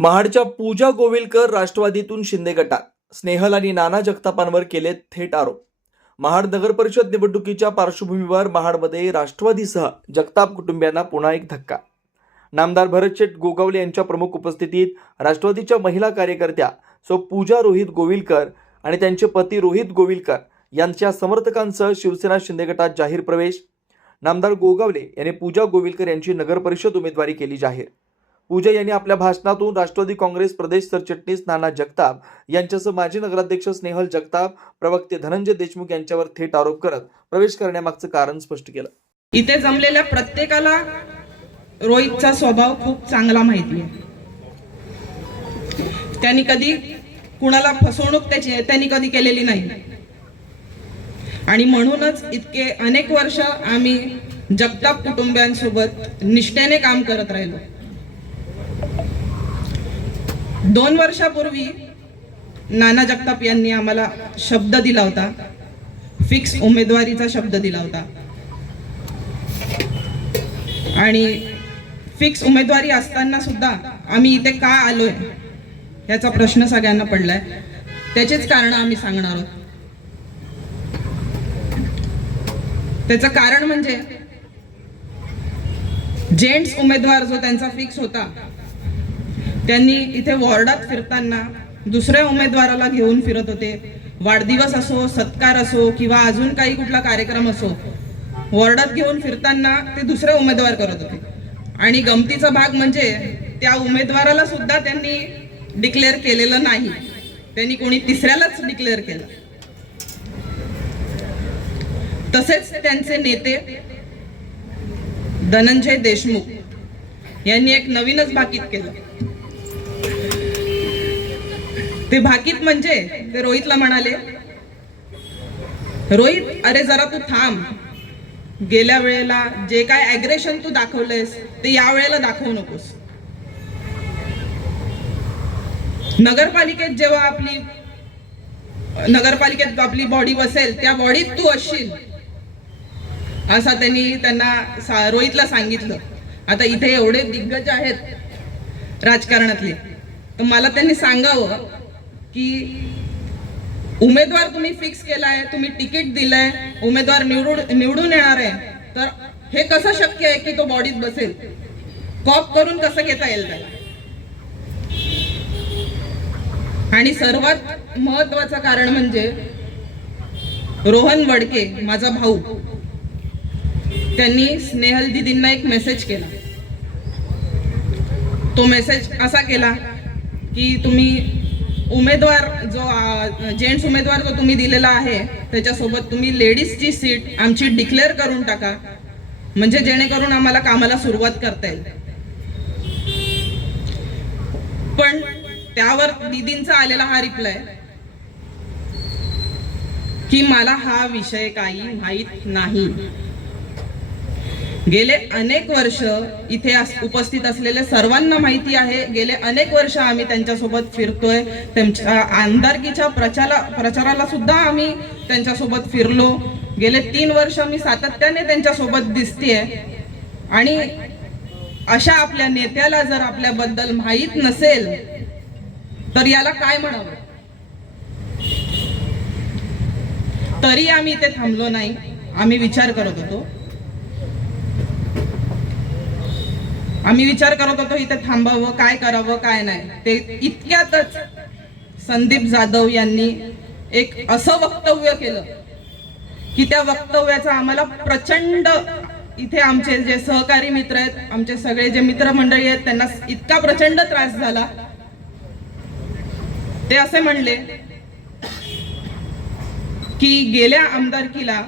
महाडच्या पूजा गोविलकर राष्ट्रवादीतून शिंदे गटात. स्नेहल आणि नाना जगतापांवर केले थेट आरोप. महाड नगर परिषद निवडणुकीच्या पार्श्वभूमीवर महाडमध्ये राष्ट्रवादीसह जगताप कुटुंबियांना पुन्हा एक धक्का. नामदार भरतशेठ गोगावले यांच्या प्रमुख उपस्थितीत राष्ट्रवादीच्या महिला कार्यकर्त्या सो. पूजा रोहित गोविलकर आणि त्यांचे पती रोहित गोविलकर यांच्या समर्थकांसह शिवसेना शिंदे गटात जाहीर प्रवेश. नामदार गोगावले यांनी पूजा गोविलकर यांची नगर परिषद उमेदवारी केली जाहीर. पूजा यांनी आपल्या भाषणातून राष्ट्रवादी काँग्रेस प्रदेश सरचिटणीस नाना जगताप यांच्यासह माजी नगराध्यक्ष स्नेहल जगताप प्रवक्ते धनंजय देशमुख यांच्यावर थेट आरोप करत प्रवेश करण्यामागचं कारण स्पष्ट केलं. इथे जमलेल्या प्रत्येकाला रोहितचा स्वभाव खूप चांगला माहिती आहे. त्यांनी कधी कुणाला फसवणूक त्याची त्यांनी कधी केलेली नाही. आणि म्हणूनच इतके अनेक वर्ष आम्ही जगताप कुटुंबियांसोबत निष्ठेने काम करत राहिलो. दोन वर्षापूर्वी नाना जगताप यांनी आम्हाला शब्द दिला होता. फिक्स उमेदवारीचा शब्द दिला होता. आणि फिक्स उमेदवारी असताना सुद्धा आम्ही इथे का आलोय याचा प्रश्न सगळ्यांना पडलाय. त्याचेच कारण आम्ही सांगणार आहोत. त्याचं कारण म्हणजे जेंट्स उमेदवार जो त्यांचा फिक्स होता त्यांनी इथे वॉर्डात फिरताना दुसऱ्या उमेदवाराला घेऊन फिरत होते. वाढदिवस असो सत्कार असो किंवा अजून काही कुठला कार्यक्रम असो वॉर्डात घेऊन फिरताना ते दुसरे उमेदवार करत होते. आणि गमतीचा भाग म्हणजे त्या उमेदवाराला सुद्धा त्यांनी डिक्लेअर केलेलं नाही. त्यांनी कोणी तिसऱ्यालाच डिक्लेअर केलं. तसेच त्यांचे नेते धनंजय देशमुख यांनी एक नवीनच भाकीत केलं. ते भाकीत म्हणजे? ते रोहितला म्हणाले. रोहित अरे जरा तू थांब. गेल्या वेळेला जे काय अग्रेशन तू दाखवलंयस ते या वेळेला दाखवू नकोस. नगरपालिकेत जेव्हा आपली नगरपालिकेत आपली बॉडी बसेल त्या बॉडीत तू असशील. असा त्यांनी त्यांना सा- रोहितला सांगितलं. आता इथे एवढे दिग्गज आहेत राजकारणातले. तर मला त्यांनी सांगावं की उमेदवार तुम्ही फिक्स केलाय तुम्ही तिकीट दिलंय उमेदवार निवडून निवडून येणार आहे तर हे कसं शक्य आहे की तो बॉडीत बसेल? कॉप करून कसं घेता येईल त्याला? आणि सर्वात महत्वाचं कारण म्हणजे रोहन वडके माझा भाऊ त्यांनी स्नेहल दिदींना एक मेसेज केला. तो मेसेज असा केला की तुम्ही उमेदवार जो जेंट्स उमेदवार जो तुम्ही दिलेला आहे त्याच्यासोबत तुम्ही लेडीजची सीट आमची डिक्लेअर करून टाका. म्हणजे जेणेकरून आम्हाला कामाला सुरुवात करता येईल. पण त्यावर दिदींचा आलेला हा रिप्लाय की मला हा विषय काही माहीत नाही. गेले अनेक वर्ष इथे अस- उपस्थित असलेले सर्वांना माहिती आहे गेले अनेक वर्ष आम्ही त्यांच्यासोबत फिरतोय. त्यांच्या आमदारकीच्या प्रचारा प्रचाराला सुद्धा आम्ही त्यांच्यासोबत फिरलो. गेले तीन वर्ष मी सातत्याने त्यांच्यासोबत दिसतेय. आणि अशा आपल्या नेत्याला जर आपल्याबद्दल माहीत नसेल तर याला काय म्हणावं? तरी आम्ही इथे थांबलो नाही. आम्ही विचार करत होतो. आम्ही विचार करत होतो इथे थांबावं काय करावं काय नाही. ते इतक्यातच संदीप जाधव यांनी एक असं वक्तव्य केलं की त्या वक्तव्याचा आम्हाला प्रचंड इथे आमचे जे सहकारी मित्र आहेत आमचे सगळे जे मित्रमंडळी आहेत त्यांना इतका प्रचंड त्रास झाला. ते असे म्हणले की गेल्या आमदारकीला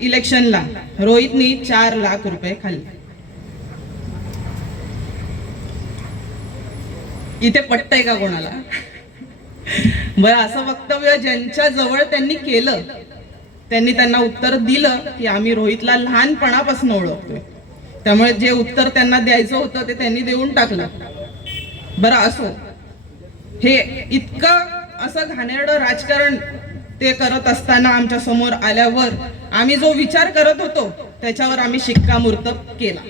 इलेक्शनला रोहितनी चार लाख रुपये खाल्ले. इथे पटतंय का कोणाला? बरं असं वक्तव्य ज्यांच्या जवळ त्यांनी केलं त्यांनी त्यांना उत्तर दिलं की आम्ही रोहितला लहानपणापासून ओळखतोय. त्यामुळे जे उत्तर त्यांना द्यायचं होतं ते त्यांनी देऊन टाकलं. बरं असो. हे इतकं असं घाणेरडं राजकारण ते करत असताना आमच्यासमोर आल्यावर आम्ही जो विचार करत होतो त्याच्यावर आम्ही शिक्कामोर्तब केला.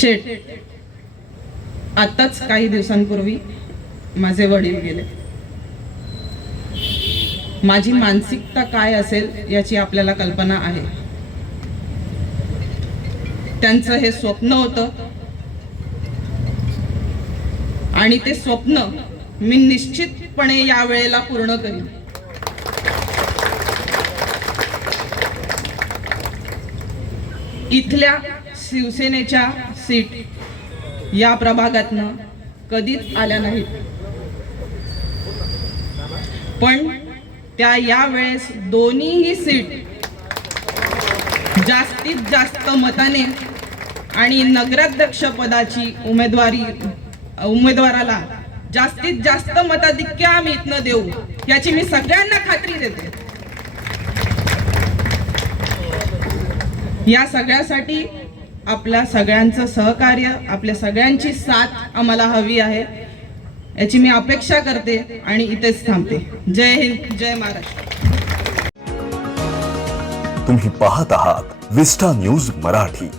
शेठ. आताच काही दिवसांपूर्वी माझे वडील गेले. माझी मानसिकता काय असेल याची आपल्याला कल्पना आहे. त्यांचं हे स्वप्न होतं. आणि ते स्वप्न मी निश्चितपणे या वेळेला पूर्ण करीन. इथल्या शिवसेनेच्या सीट या प्रभागातनं कधीच आल्या नाहीत. पण त्या या वेळेस दोन्हीही सीट जास्तीत जास्त मताने आणि नगराध्यक्ष पदाची उमेदवारी उमेदवाराला जास्तीत जास्त मताधिक्य आम्ही इथनं देऊ याची मी सगळ्यांना खात्री देते. या सगळ्यासाठी आपल्या सगळ्यांचं सहकार्य आपल्या सगळ्यांची साथ आम्हाला हवी आहे. याची मी अपेक्षा करते आणि इथेच थांबते. जय हिंद जय महाराष्ट्र. तुम्ही पाहत आहात विस्टा न्यूज मराठी.